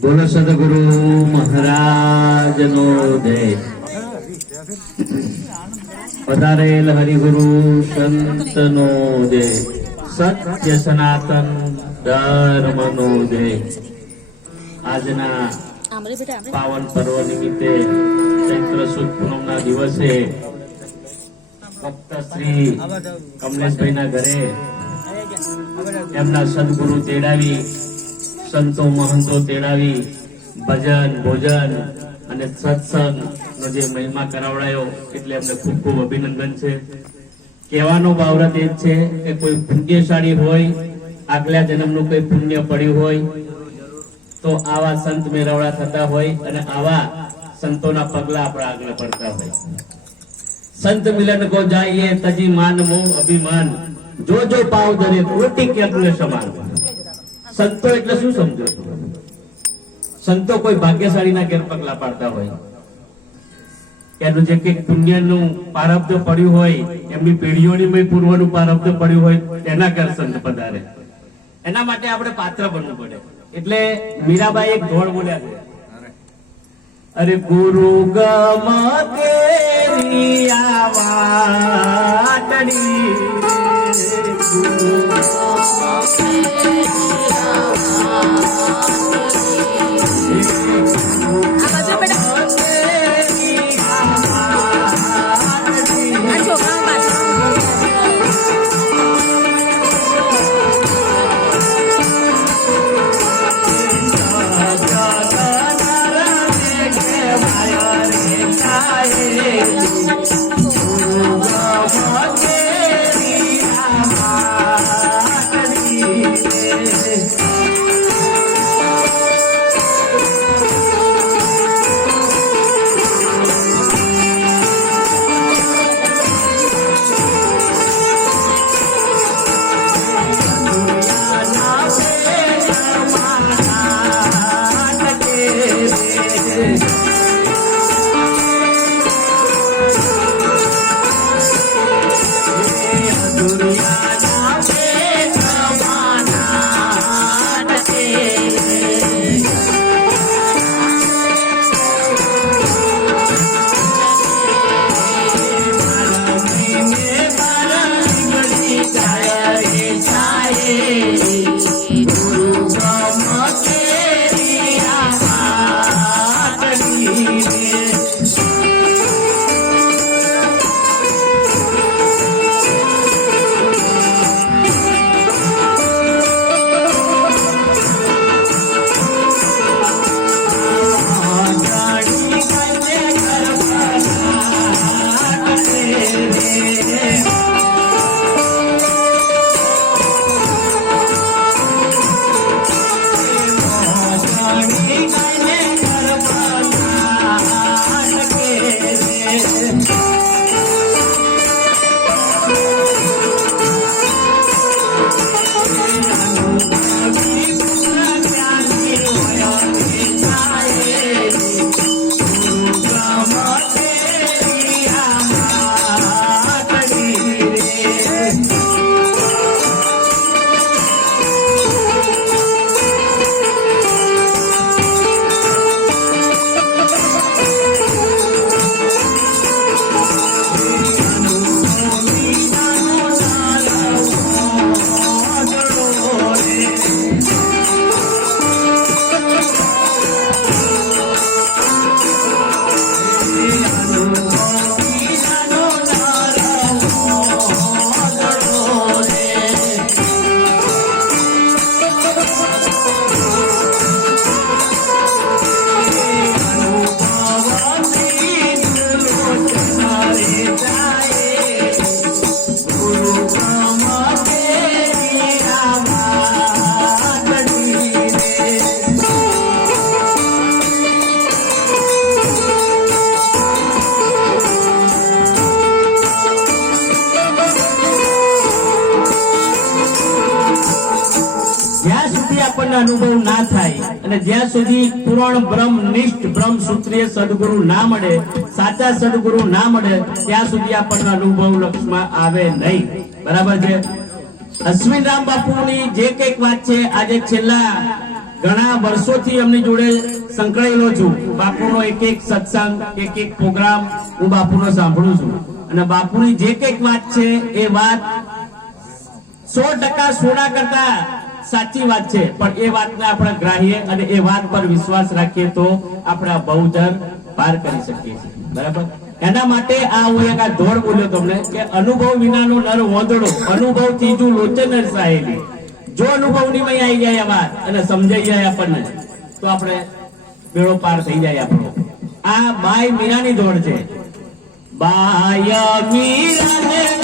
બોલો સદગુરુ મહારાજ નો જય. પધારેલ હરિગુરુ સંત નો જય. સત્ય સનાતન ધર્મ નો જય. આજના પાવન પર્વ નિમિત્તે ચૈત્ર સુદ પૂનમના દિવસે ભક્ત શ્રી કમલેશભાઈ ના ઘરે એમના સદગુરુ તેડાવી, સંતો મહંતો તેડાવી ભજન ભોજન અને સત્સંગ નો જે મહિમા કરાવડાયો એટલે એમને ખૂબ ખૂબ અભિનંદન છે. કહેવાનો બાવરત એ છે કે કોઈ પુણ્યશાળી હોય, આગલા જન્મનું કોઈ પુણ્ય પડ્યું હોય તો આવા સંત મેળવડા થતા હોય અને આવા સંતોના પગલા આપણા આગળ પડતા હોય. સંત મિલન કો જાઈએ તજી માન મોહ અભિમાન, જો જો પાવ ધરે કોટી કે સમાન. સંતો એટલે શું સમજો? સંતો કોઈ ભાગ્યશાળીના ઘેર પગલા પાડતા હોય, એનું જે કંઈક પુણ્યનું પ્રારબ્ધ પડ્યું હોય, એમની પેઢીઓની પૂર્વનું પ્રારબ્ધ પડ્યું હોય એના ઘર સંત પધારે. એના માટે આપણે પાત્ર બનવું પડે. એટલે મીરાબાઈ એક ધોળ બોલ્યા છે, અરે ગુરુ ગમ કેરી આવાટડી, ગુરુ અનુભવ ના થાય અને જ્યાં સુધી પૂર્ણ બ્રહ્મ નિષ્ઠ બ્રહ્મ સૂત્રીય સદગુરુ ના મળે, સાચા સદગુરુ ના મળે, ત્યાં સુધી આપણને અનુભવ લક્ષમાં આવે નહીં. બરાબર છે? અશ્વિનરામ બાપુની જે કંઈક વાત છે, આજે છેલ્લા ઘણા વર્ષોથી એમની જોડે સંકળાયેલો છું. બાપુનો એક એક સત્સંગ, એક એક પ્રોગ્રામ હું બાપુનો સાંભળું છું, અને બાપુની જે કંઈક વાત છે એ વાત 100% સોના કરતા સાચી વાત છે. પણ એ વાતને આપણે ગ્રાહ્ય અને એ વાત પર વિશ્વાસ રાખીએ તો આપણે આ બહુધર પાર કરી શકીએ છીએ. બરાબર. એના માટે આ હું એક આ ધોર બોલ્યો તમને કે અનુભવ વિનાનો નર વોંદડો, અનુભવ ત્રીજું લોચન સાહેલી. જો અનુભવની મય આવી જાય આ વાત અને સમજાઈ જાય આપણને તો આપણે બેડો પાર થઈ જાય આપણો. આ બાય મીરાની દોડ છે. બાય મીરાને